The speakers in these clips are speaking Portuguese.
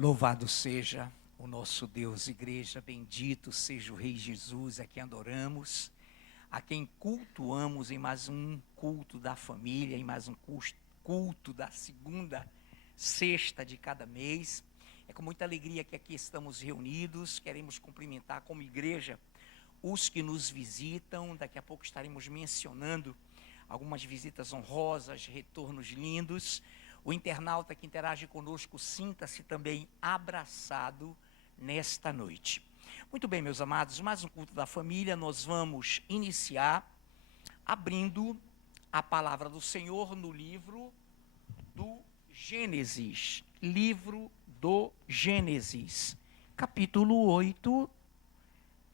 Louvado seja o nosso Deus, igreja, bendito seja o Rei Jesus, a quem adoramos, a quem cultuamos em mais um culto da família, em mais um culto da segunda sexta de cada mês. É com muita alegria que aqui estamos reunidos, queremos cumprimentar como igreja os que nos visitam. Daqui a pouco estaremos mencionando algumas visitas honrosas, retornos lindos. O internauta que interage conosco, sinta-se também abraçado nesta noite. Muito bem, meus amados, mais um culto da família. Nós vamos iniciar abrindo a palavra do Senhor no livro do Gênesis. Livro do Gênesis, capítulo 8,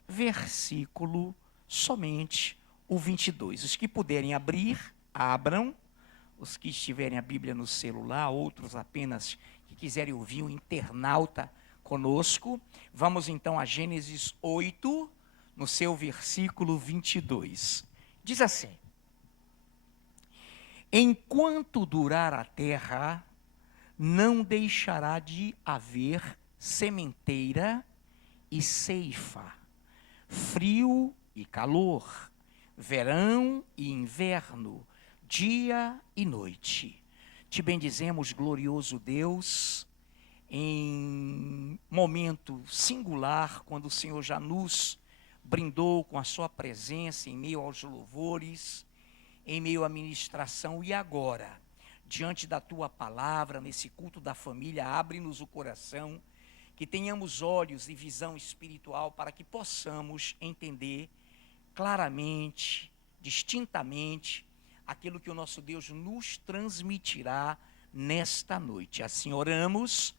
versículo somente o 22. Os que puderem abrir, abram. Os que estiverem a Bíblia no celular, outros apenas que quiserem ouvir um internauta conosco. Vamos então a Gênesis 8, no seu versículo 22. Diz assim: enquanto durar a terra, não deixará de haver sementeira e ceifa, frio e calor, verão e inverno, dia e noite. Te bendizemos, glorioso Deus, em momento singular, quando o Senhor já nos brindou com a sua presença em meio aos louvores, em meio à ministração. E agora, diante da tua palavra, nesse culto da família, abre-nos o coração, que tenhamos olhos e visão espiritual para que possamos entender claramente, distintamente, aquilo que o nosso Deus nos transmitirá nesta noite. Assim oramos,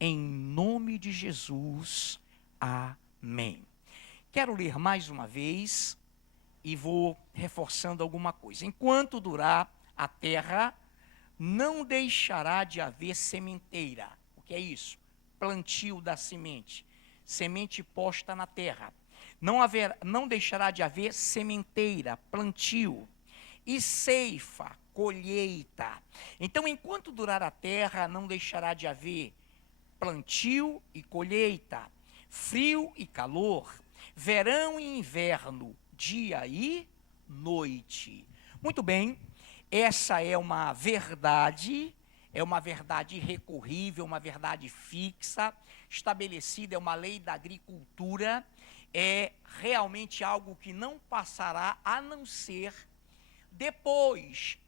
em nome de Jesus. Amém. Quero ler mais uma vez e vou reforçando alguma coisa. Enquanto durar a terra, não deixará de haver sementeira. O que é isso? Plantio da semente. Semente posta na terra. Não deixará de haver sementeira, plantio. E ceifa, colheita. Então, enquanto durar a terra, não deixará de haver plantio e colheita, frio e calor, verão e inverno, dia e noite. Muito bem, essa é uma verdade recorrível, uma verdade fixa, estabelecida, é uma lei da agricultura, é realmente algo que não passará a não ser depois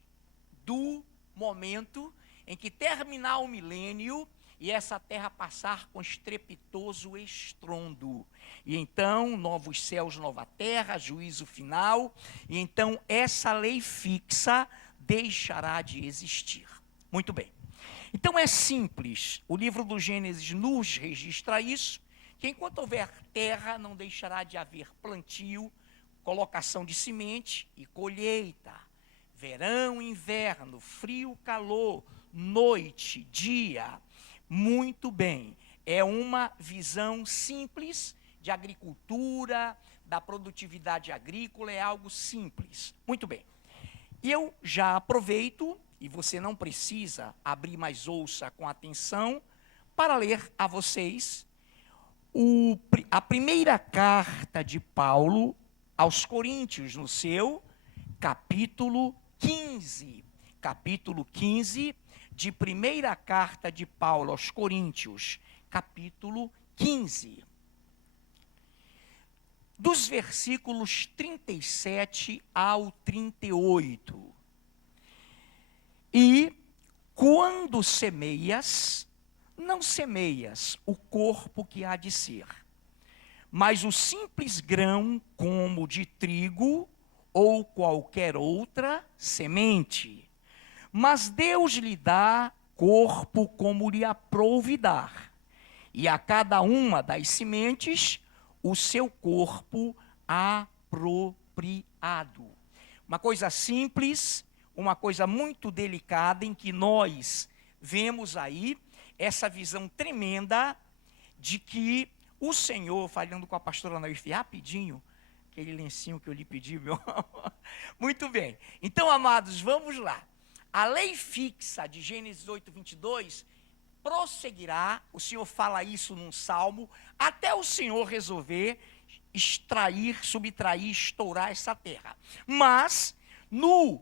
do momento em que terminar o milênio e essa terra passar com estrepitoso estrondo. E então, novos céus, nova terra, juízo final. E então, essa lei fixa deixará de existir. Muito bem. Então, é simples. O livro do Gênesis nos registra isso, que enquanto houver terra, não deixará de haver plantio, colocação de semente e colheita. Verão, inverno, frio, calor, noite, dia. Muito bem. É uma visão simples de agricultura, da produtividade agrícola, é algo simples. Muito bem. E eu já aproveito, e você não precisa abrir, mas ouça com atenção, para ler a vocês a primeira carta de Paulo aos Coríntios, no seu capítulo 15. Capítulo 15 de primeira carta de Paulo aos Coríntios, capítulo 15. Dos versículos 37 ao 38. E quando semeias, não semeias o corpo que há de ser, mas o simples grão como de trigo ou qualquer outra semente. Mas Deus lhe dá corpo como lhe aprouve dar, e a cada uma das sementes o seu corpo apropriado. Uma coisa simples, uma coisa muito delicada, em que nós vemos aí essa visão tremenda de que o Senhor, falando com a pastora Naif rapidinho, aquele lencinho que eu lhe pedi, meu amor. Muito bem. Então, amados, vamos lá. A lei fixa de Gênesis 8, 22 prosseguirá, o Senhor fala isso num salmo, até o Senhor resolver extrair, subtrair, estourar essa terra. Mas, no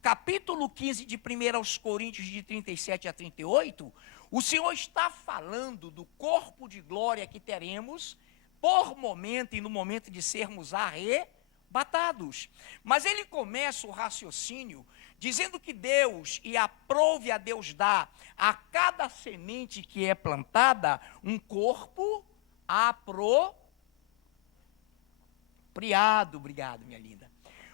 capítulo 15 de 1 aos Coríntios, de 37 a 38, o Senhor está falando do corpo de glória que teremos por momento e no momento de sermos arrebatados. Mas ele começa o raciocínio dizendo que Deus, e aprove a Deus dar a cada semente que é plantada um corpo apropriado. Obrigado, minha linda.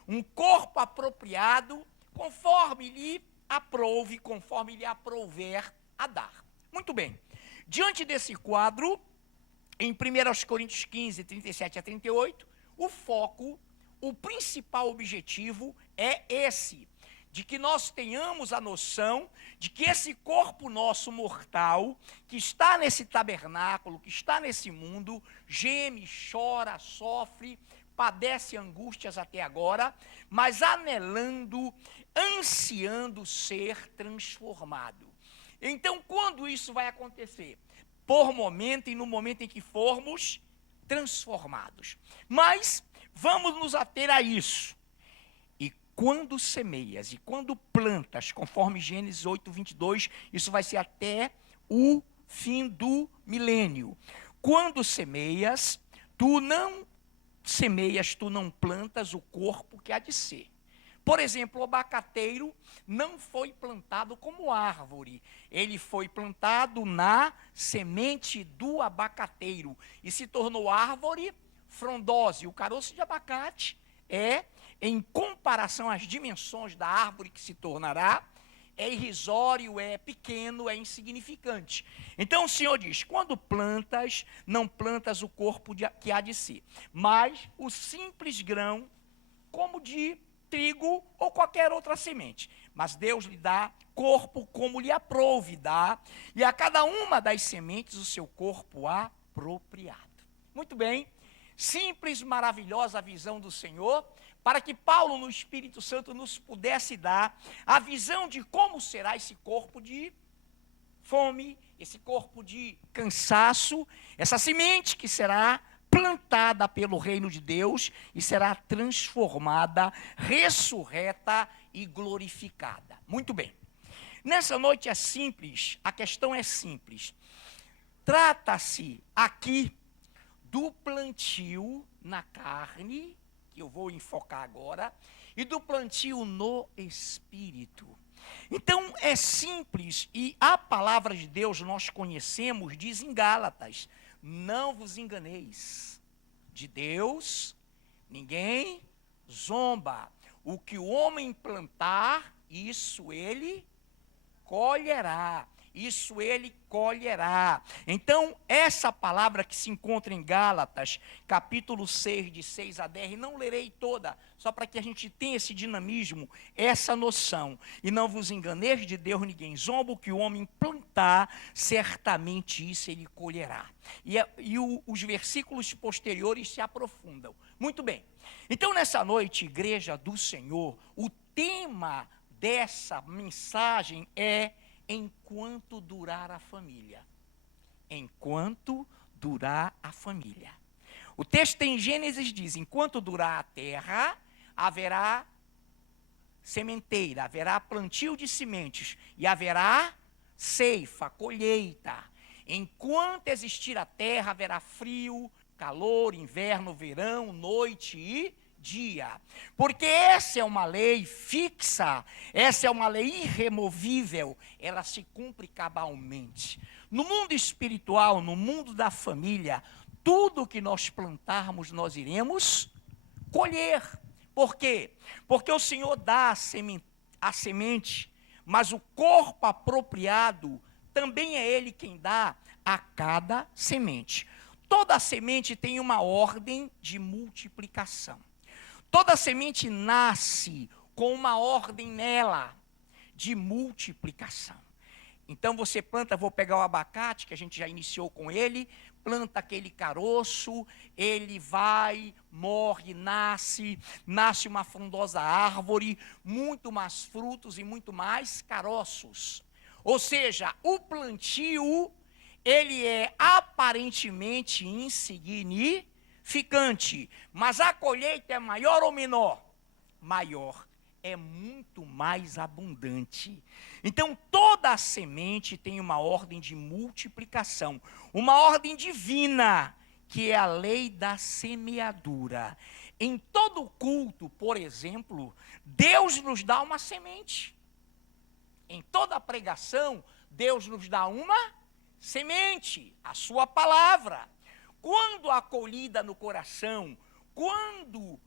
Um corpo apropriado conforme lhe aprouve, conforme lhe aprouver a dar. Muito bem. Diante desse quadro, em 1 Coríntios 15, 37 a 38, o foco, o principal objetivo é esse, de que nós tenhamos a noção de que esse corpo nosso mortal, que está nesse tabernáculo, que está nesse mundo, geme, chora, sofre, padece angústias até agora, mas anelando, ansiando ser transformado. Então, quando isso vai acontecer? Por momento e no momento em que formos transformados. Mas vamos nos ater a isso. E quando semeias e quando plantas, conforme Gênesis 8, 22, isso vai ser até o fim do milênio. Quando semeias, tu não plantas o corpo que há de ser. Por exemplo, o abacateiro não foi plantado como árvore. Ele foi plantado na semente do abacateiro e se tornou árvore frondosa. E o caroço de abacate é, em comparação às dimensões da árvore que se tornará, é irrisório, é pequeno, é insignificante. Então o Senhor diz, quando plantas, não plantas o corpo que há de ser, mas o simples grão, como de trigo ou qualquer outra semente. Mas Deus lhe dá corpo como lhe aprouve dar, e a cada uma das sementes o seu corpo apropriado. Muito bem, simples, maravilhosa a visão do Senhor, para que Paulo, no Espírito Santo, nos pudesse dar a visão de como será esse corpo de fome, esse corpo de cansaço, essa semente que será plantada pelo reino de Deus e será transformada, ressurreta e glorificada. Muito bem. Nessa noite é simples, a questão é simples. Trata-se aqui do plantio na carne, que eu vou enfocar agora, e do plantio no espírito. Então é simples, e a palavra de Deus nós conhecemos, diz em Gálatas, não vos enganeis, de Deus ninguém zomba. O que o homem plantar, isso ele colherá. Isso ele colherá. Então, essa palavra que se encontra em Gálatas, capítulo 6, de 6 a 10, não lerei toda, só para que a gente tenha esse dinamismo, essa noção. E não vos enganeis, de Deus ninguém zomba, o que o homem plantar, certamente isso ele colherá. Os versículos posteriores se aprofundam. Muito bem. Então, nessa noite, igreja do Senhor, o tema dessa mensagem é enquanto durar a família. Enquanto durar a família. O texto em Gênesis diz, enquanto durar a terra, haverá sementeira, haverá plantio de sementes e haverá ceifa, colheita. Enquanto existir a terra, haverá frio, calor, inverno, verão, noite e dia. Porque essa é uma lei fixa, essa é uma lei irremovível, ela se cumpre cabalmente. No mundo espiritual, no mundo da família, tudo que nós plantarmos, nós iremos colher. Por quê? Porque o Senhor dá a semente, mas o corpo apropriado também é Ele quem dá a cada semente. Toda semente tem uma ordem de multiplicação. Toda semente nasce com uma ordem nela de multiplicação. Então você planta, vou pegar o abacate, que a gente já iniciou com ele, planta aquele caroço, ele vai, morre, nasce uma frondosa árvore, muito mais frutos e muito mais caroços. Ou seja, o plantio, ele é aparentemente insignificante, mas a colheita é maior ou menor? Maior, é muito mais abundante. Então, toda a semente tem uma ordem de multiplicação, uma ordem divina, que é a lei da semeadura. Em todo culto, por exemplo, Deus nos dá uma semente. Em toda pregação, Deus nos dá uma semente, a sua palavra. Quando acolhida no coração, quando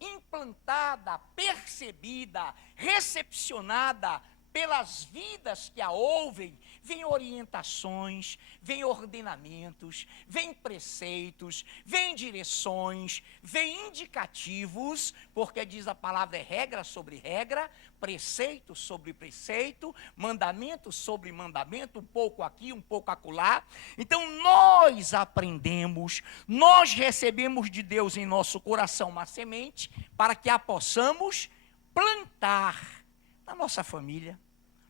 implantada, percebida, recepcionada pelas vidas que a ouvem, vem orientações, vem ordenamentos, vem preceitos, vem direções, vem indicativos, porque diz a palavra é regra sobre regra, preceito sobre preceito, mandamento sobre mandamento, um pouco aqui, um pouco acolá. Então nós aprendemos, nós recebemos de Deus em nosso coração uma semente, para que a possamos plantar na nossa família,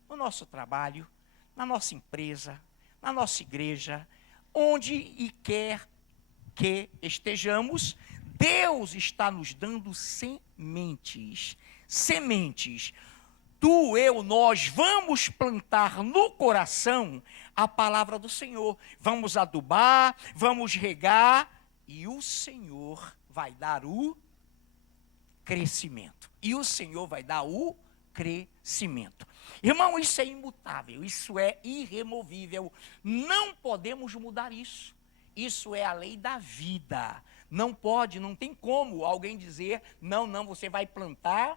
no nosso trabalho, na nossa empresa, na nossa igreja, onde e quer que estejamos, Deus está nos dando sementes. Sementes. Tu, eu, nós vamos plantar no coração a palavra do Senhor. Vamos adubar, vamos regar, e o Senhor vai dar o crescimento. E o Senhor vai dar o crescimento. Irmão, isso é imutável, isso é irremovível. Não podemos mudar isso. Isso é a lei da vida. Não pode, não tem como alguém dizer, não, você vai plantar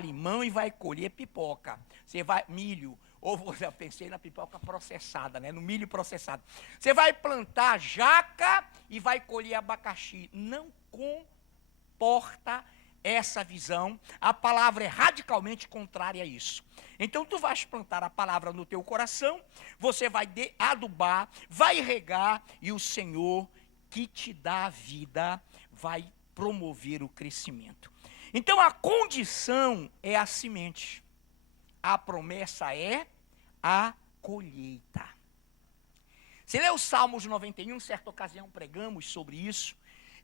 limão e vai colher pipoca. Você vai, milho, ou eu pensei na pipoca processada, né? No milho processado. Você vai plantar jaca e vai colher abacaxi. Não comporta essa visão. A palavra é radicalmente contrária a isso. Então tu vais plantar a palavra no teu coração, você vai adubar, vai regar, e o Senhor que te dá a vida vai promover o crescimento. Então a condição é a semente, a promessa é a colheita. Você lê o Salmos 91, certa ocasião pregamos sobre isso,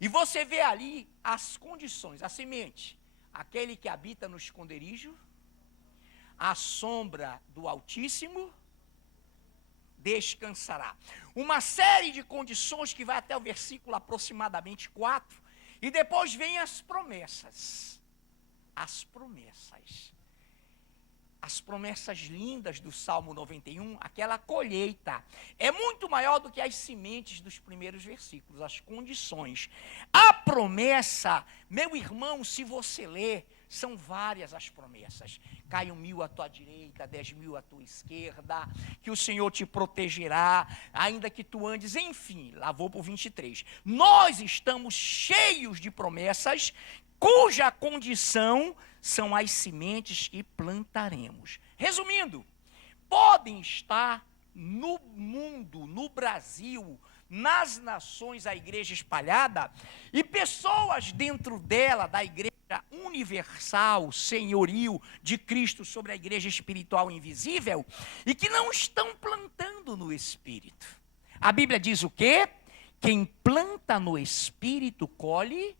e você vê ali as condições, a semente, aquele que habita no esconderijo, a sombra do Altíssimo, descansará. Uma série de condições que vai até o versículo aproximadamente 4, e depois vem as promessas. As promessas lindas do Salmo 91, aquela colheita, é muito maior do que as sementes dos primeiros versículos, as condições. A promessa, meu irmão, se você ler, são várias as promessas. Caiam 1.000 à tua direita, 10.000 à tua esquerda, que o Senhor te protegerá, ainda que tu andes, enfim, lá vou para o 23. Nós estamos cheios de promessas, cuja condição são as sementes que plantaremos. Resumindo, podem estar no mundo, no Brasil, nas nações, a igreja espalhada, e pessoas dentro dela, da igreja universal, senhorio de Cristo sobre a igreja espiritual invisível, e que não estão plantando no Espírito. A Bíblia diz o quê? Quem planta no Espírito colhe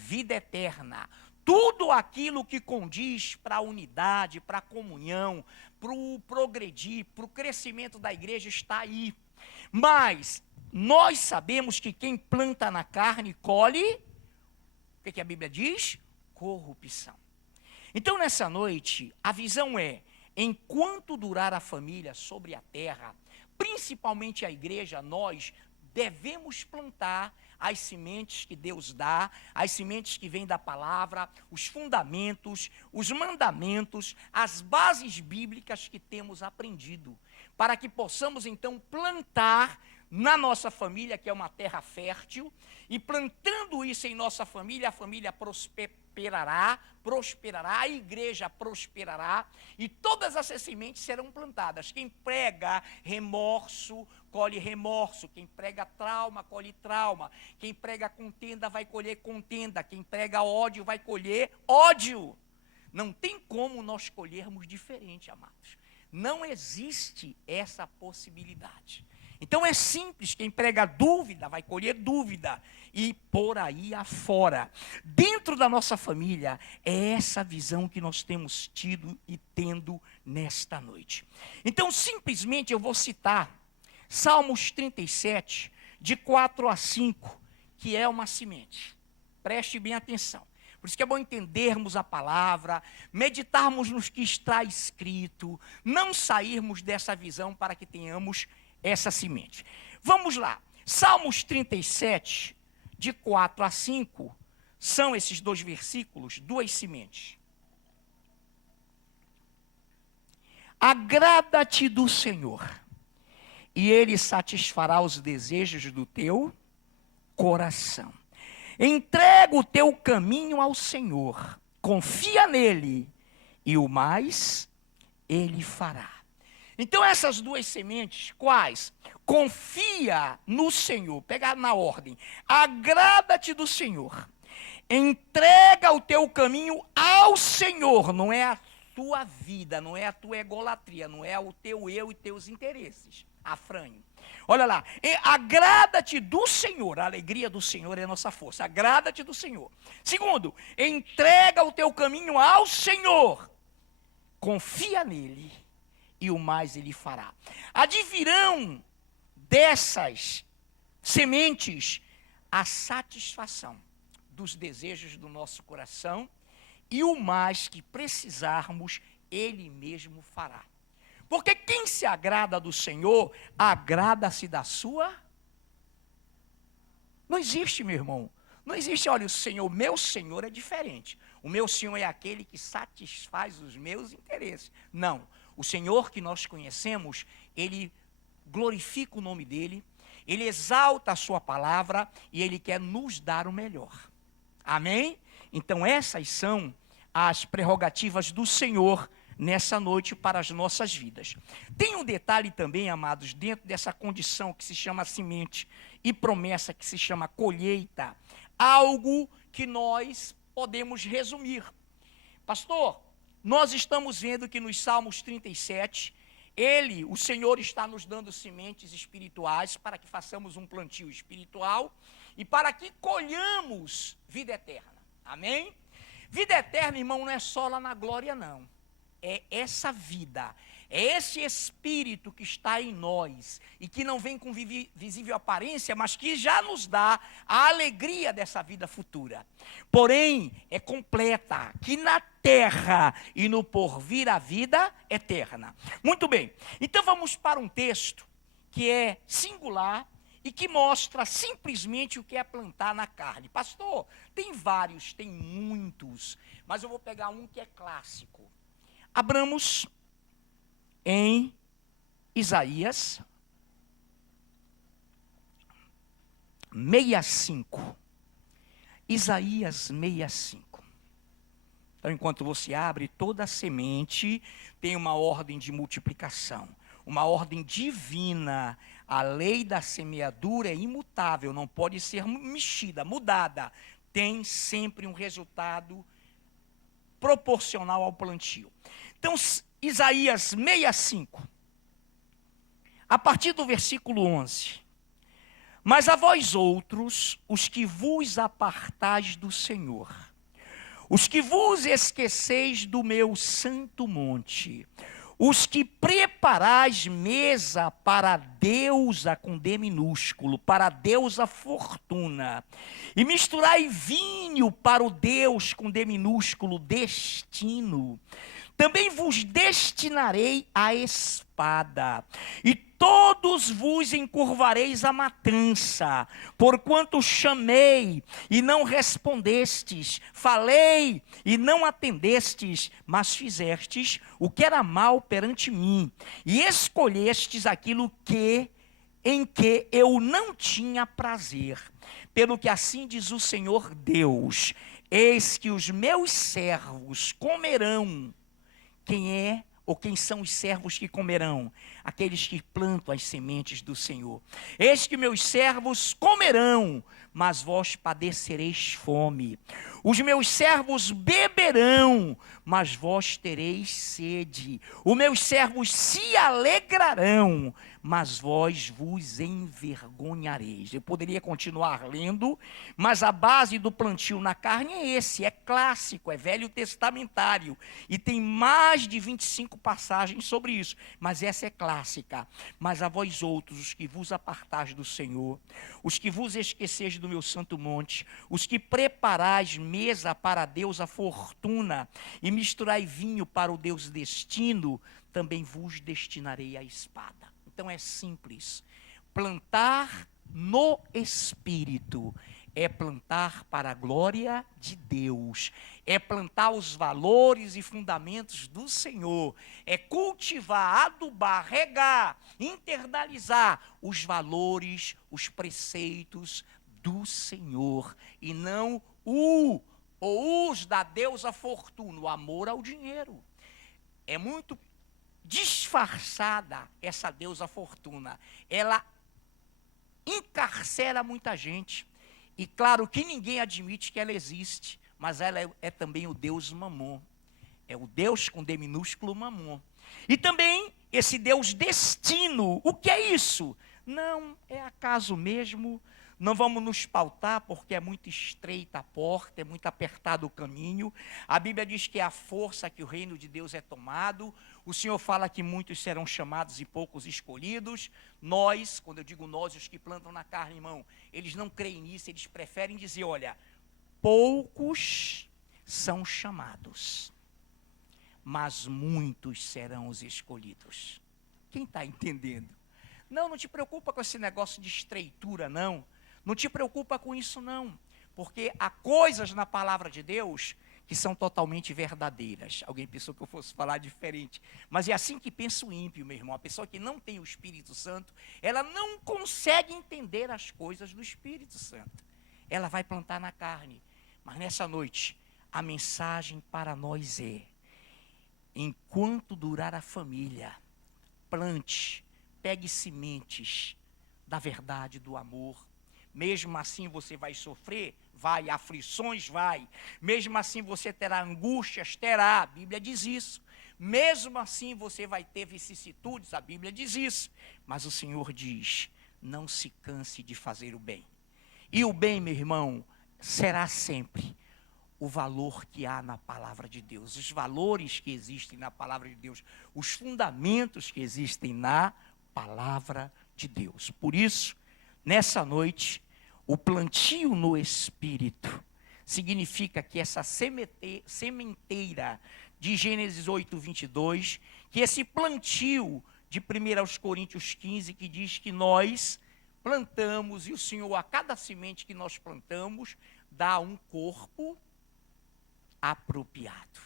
vida eterna. Tudo aquilo que condiz para a unidade, para a comunhão, para o progredir, para o crescimento da igreja está aí. Mas nós sabemos que quem planta na carne colhe, o que a Bíblia diz? Corrupção. Então nessa noite, a visão é, enquanto durar a família sobre a terra, principalmente a igreja, nós devemos plantar as sementes que Deus dá, as sementes que vêm da palavra, os fundamentos, os mandamentos, as bases bíblicas que temos aprendido, para que possamos então plantar na nossa família, que é uma terra fértil, e plantando isso em nossa família, a família prosperará, a igreja prosperará, e todas essas sementes serão plantadas. Quem prega remorso, colhe remorso. Quem prega trauma, colhe trauma. Quem prega contenda, vai colher contenda. Quem prega ódio, vai colher ódio. Não tem como nós colhermos diferente, amados. Não existe essa possibilidade. Então é simples, quem prega dúvida vai colher dúvida. E por aí afora. Dentro da nossa família, é essa visão que nós temos tido e tendo nesta noite. Então simplesmente eu vou citar Salmos 37, de 4 a 5, que é uma semente. Preste bem atenção. Por isso que é bom entendermos a palavra, meditarmos no que está escrito, não sairmos dessa visão para que tenhamos essa semente. Vamos lá. Salmos 37, de 4 a 5, são esses dois versículos, duas sementes. Agrada-te do Senhor, e Ele satisfará os desejos do teu coração. Entrega o teu caminho ao Senhor, confia nele, e o mais Ele fará. Então essas duas sementes, quais? Confia no Senhor, pega na ordem, agrada-te do Senhor, entrega o teu caminho ao Senhor, não é a tua vida, não é a tua egolatria, não é o teu eu e teus interesses, afranho. Olha lá, agrada-te do Senhor, a alegria do Senhor é a nossa força, agrada-te do Senhor. Segundo, entrega o teu caminho ao Senhor, confia nele e o mais Ele fará. Advirão dessas sementes a satisfação dos desejos do nosso coração e o mais que precisarmos, Ele mesmo fará. Porque quem se agrada do Senhor, agrada-se da sua. Não existe, meu irmão. Não existe, olha, o meu Senhor é diferente. O meu Senhor é aquele que satisfaz os meus interesses. Não. O Senhor que nós conhecemos, Ele glorifica o nome dEle, Ele exalta a sua palavra e Ele quer nos dar o melhor. Amém? Então essas são as prerrogativas do Senhor nessa noite para as nossas vidas. Tem um detalhe também, amados, dentro dessa condição que se chama semente e promessa que se chama colheita, algo que nós podemos resumir. Pastor, nós estamos vendo que nos Salmos 37, o Senhor está nos dando sementes espirituais para que façamos um plantio espiritual e para que colhamos vida eterna. Amém? Vida eterna, irmão, não é só lá na glória, não. É essa vida, é esse Espírito que está em nós e que não vem com visível aparência, mas que já nos dá a alegria dessa vida futura. Porém, é completa, que na terra e no porvir a vida eterna. Muito bem, então vamos para um texto que é singular e que mostra simplesmente o que é plantar na carne. Pastor, tem vários, tem muitos, mas eu vou pegar um que é clássico. Abramos em Isaías 65. Isaías 65. Então, enquanto você abre, toda semente tem uma ordem de multiplicação, uma ordem divina. A lei da semeadura é imutável, não pode ser mexida, mudada. Tem sempre um resultado proporcional ao plantio. Então, Isaías 65, a partir do versículo 11. Mas a vós outros, os que vos apartais do Senhor, os que vos esqueceis do meu santo monte, os que preparais mesa para a deusa com D minúsculo, para a deusa fortuna, e misturai vinho para o Deus com D minúsculo, destino, também vos destinarei a espada, e todos vos encurvareis a matança, porquanto chamei e não respondestes, falei e não atendestes, mas fizestes o que era mal perante mim, e escolhestes aquilo em que eu não tinha prazer. Pelo que assim diz o Senhor Deus: eis que os meus servos comerão. Quem são os servos que comerão? Aqueles que plantam as sementes do Senhor. Eis que meus servos comerão, mas vós padecereis fome. Os meus servos beberão, mas vós tereis sede. Os meus servos se alegrarão, mas vós vos envergonhareis. Eu poderia continuar lendo, mas a base do plantio na carne é esse, é clássico, é velho testamentário, e tem mais de 25 passagens sobre isso, mas essa é clássica. Mas a vós outros, os que vos apartais do Senhor, os que vos esqueceis do meu santo monte, os que preparais mesa para Deus a fortuna, e misturai vinho para o Deus destino, também vos destinarei a espada. Então é simples. Plantar no Espírito é plantar para a glória de Deus, é plantar os valores e fundamentos do Senhor, é cultivar, adubar, regar, internalizar os valores, os preceitos do Senhor, e não os da deusa fortuna, o amor ao dinheiro. É muito disfarçada essa deusa fortuna, ela encarcera muita gente, e claro que ninguém admite que ela existe, mas ela é também o Deus Mamon, é o Deus com D minúsculo Mamon, e também esse Deus destino. O que é isso? Não é acaso mesmo. Não vamos nos pautar, porque é muito estreita a porta, é muito apertado o caminho. A Bíblia diz que é a força que o reino de Deus é tomado. O Senhor fala que muitos serão chamados e poucos escolhidos. Nós, quando eu digo nós, os que plantam na carne, irmão, eles não creem nisso, eles preferem dizer, olha, poucos são chamados, mas muitos serão os escolhidos. Quem está entendendo? Não te preocupa com esse negócio de estreitura, não. Não te preocupa com isso, não. Porque há coisas na palavra de Deus que são totalmente verdadeiras. Alguém pensou que eu fosse falar diferente. Mas é assim que pensa o ímpio, meu irmão. A pessoa que não tem o Espírito Santo, ela não consegue entender as coisas do Espírito Santo. Ela vai plantar na carne. Mas nessa noite, a mensagem para nós é: enquanto durar a família, plante, pegue sementes da verdade, do amor. Mesmo assim você vai sofrer, vai, aflições, vai. Mesmo assim você terá angústias, terá, a Bíblia diz isso. Mesmo assim você vai ter vicissitudes, a Bíblia diz isso. Mas o Senhor diz, não se canse de fazer o bem. E o bem, meu irmão, será sempre o valor que há na palavra de Deus, os valores que existem na palavra de Deus, os fundamentos que existem na palavra de Deus. Por isso, nessa noite, o plantio no Espírito significa que essa sementeira de Gênesis 8, 22, que esse plantio de 1 Coríntios 15, que diz que nós plantamos e o Senhor, a cada semente que nós plantamos, dá um corpo apropriado.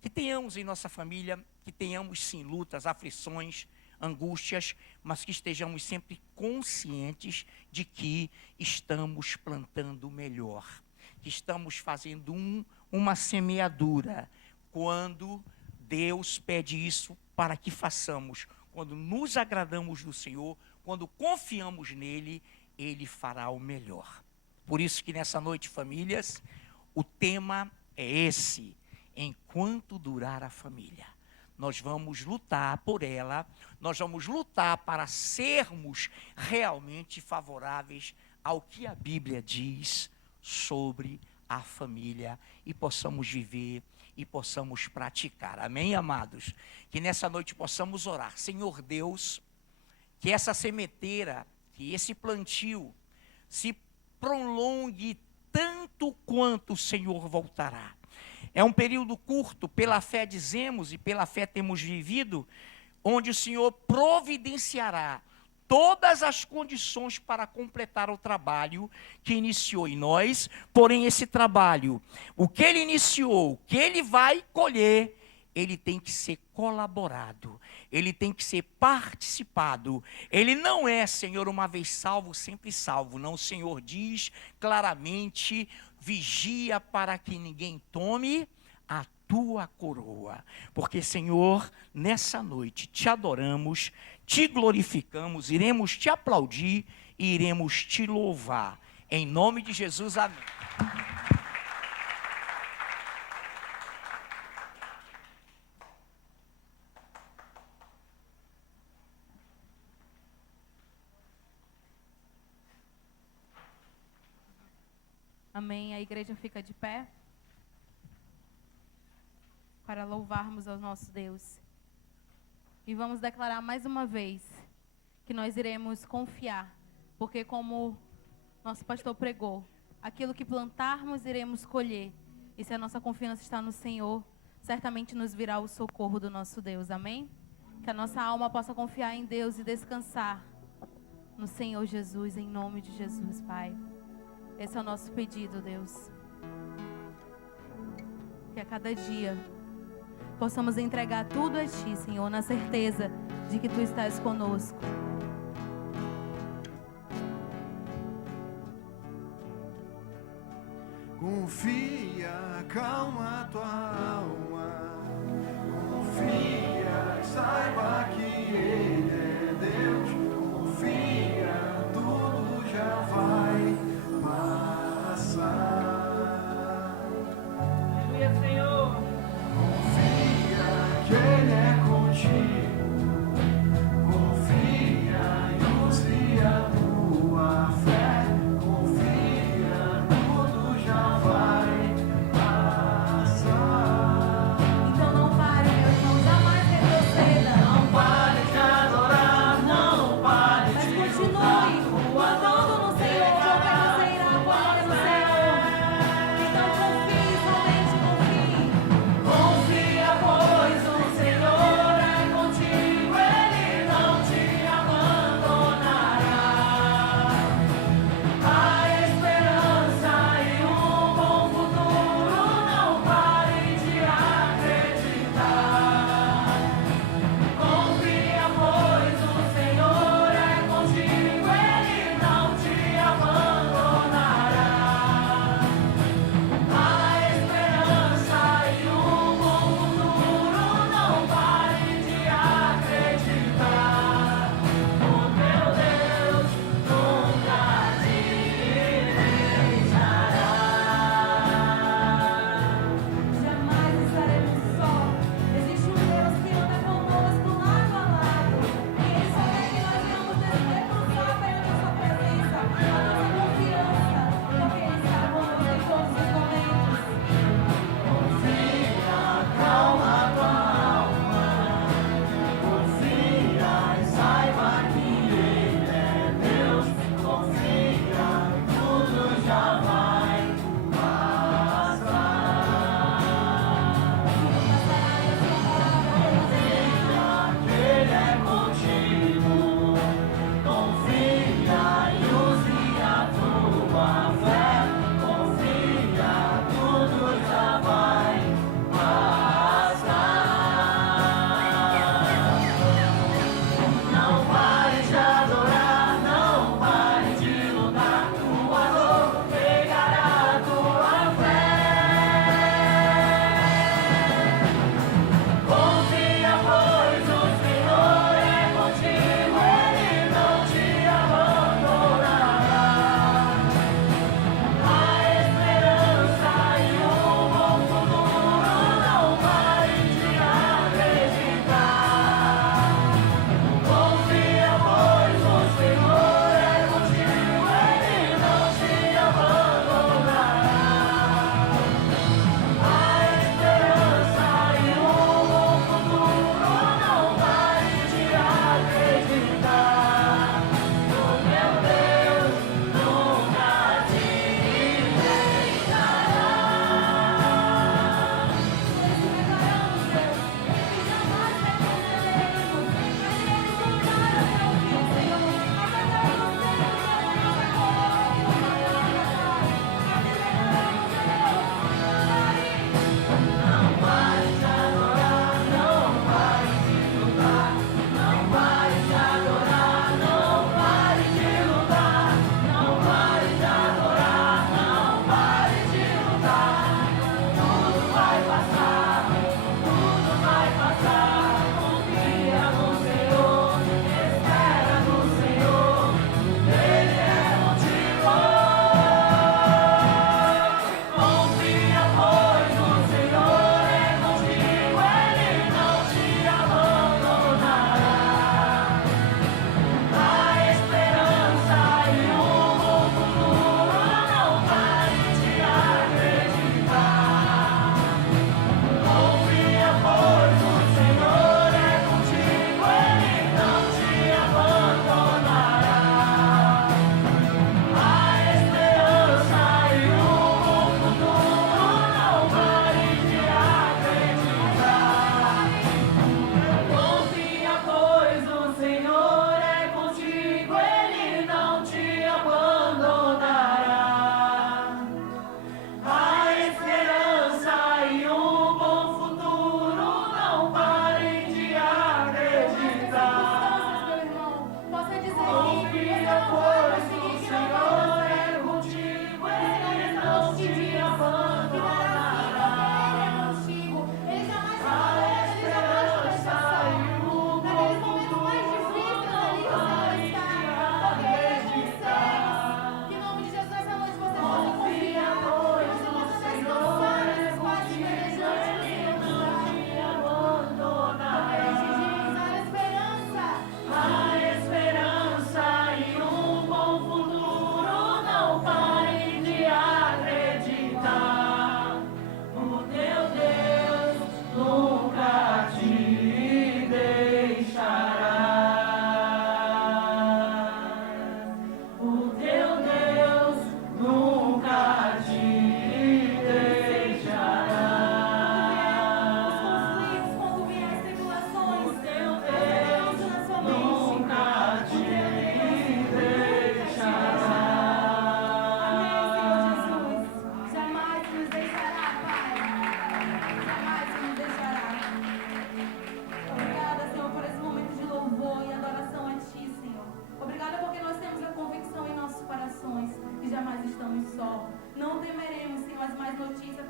Que tenhamos em nossa família, que tenhamos sim lutas, aflições, angústias, mas que estejamos sempre conscientes de que estamos plantando o melhor, que estamos fazendo uma semeadura, quando Deus pede isso para que façamos, quando nos agradamos do Senhor, quando confiamos nele, ele fará o melhor. Por isso que nessa noite, famílias, o tema é esse: enquanto durar a família. Nós vamos lutar por ela, nós vamos lutar para sermos realmente favoráveis ao que a Bíblia diz sobre a família e possamos viver e possamos praticar. Amém, amados? Que nessa noite possamos orar. Senhor Deus, que essa sementeira, que esse plantio se prolongue tanto quanto o Senhor voltará. É um período curto, pela fé dizemos e pela fé temos vivido, onde o Senhor providenciará todas as condições para completar o trabalho que iniciou em nós. Porém, esse trabalho, o que ele iniciou, o que ele vai colher, ele tem que ser colaborado, ele tem que ser participado. Ele não é, Senhor, uma vez salvo, sempre salvo. Não, o Senhor diz claramente: vigia para que ninguém tome a tua coroa. Porque, Senhor, nessa noite te adoramos, te glorificamos, iremos te aplaudir e iremos te louvar. Em nome de Jesus, amém. Amém. A igreja fica de pé para louvarmos ao nosso Deus. E vamos declarar mais uma vez que nós iremos confiar, porque como nosso pastor pregou, aquilo que plantarmos iremos colher. E se a nossa confiança está no Senhor, certamente nos virá o socorro do nosso Deus. Amém? Que a nossa alma possa confiar em Deus e descansar no Senhor Jesus, em nome de Jesus, Pai. Esse é o nosso pedido, Deus. Que a cada dia possamos entregar tudo a Ti, Senhor, na certeza de que Tu estás conosco. Confia, acalma tua alma. Confia, saiba que Ele é Deus. Confia, tudo já vai passar. Aleluia, Senhor. Confia que Ele é contigo. Confia e use a tua fé. Confia, tudo já vai passar. Então não pare, meu irmão, jamais retroceda. Não pare de adorar, não pare Mas de continue cantando no Senhor.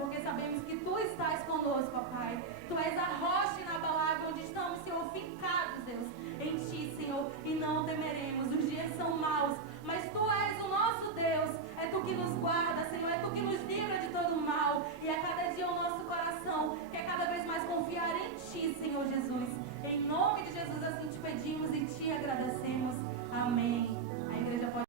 porque sabemos que Tu estás conosco, ó Pai. Tu és a rocha inabalável onde estamos, Senhor, fincados, Deus, em Ti, Senhor, e não temeremos. Os dias são maus, mas Tu és o nosso Deus. É Tu que nos guarda, Senhor, é Tu que nos livra de todo mal. E a cada dia o nosso coração quer cada vez mais confiar em Ti, Senhor Jesus. Em nome de Jesus assim te pedimos e Te agradecemos. Amém. A igreja pode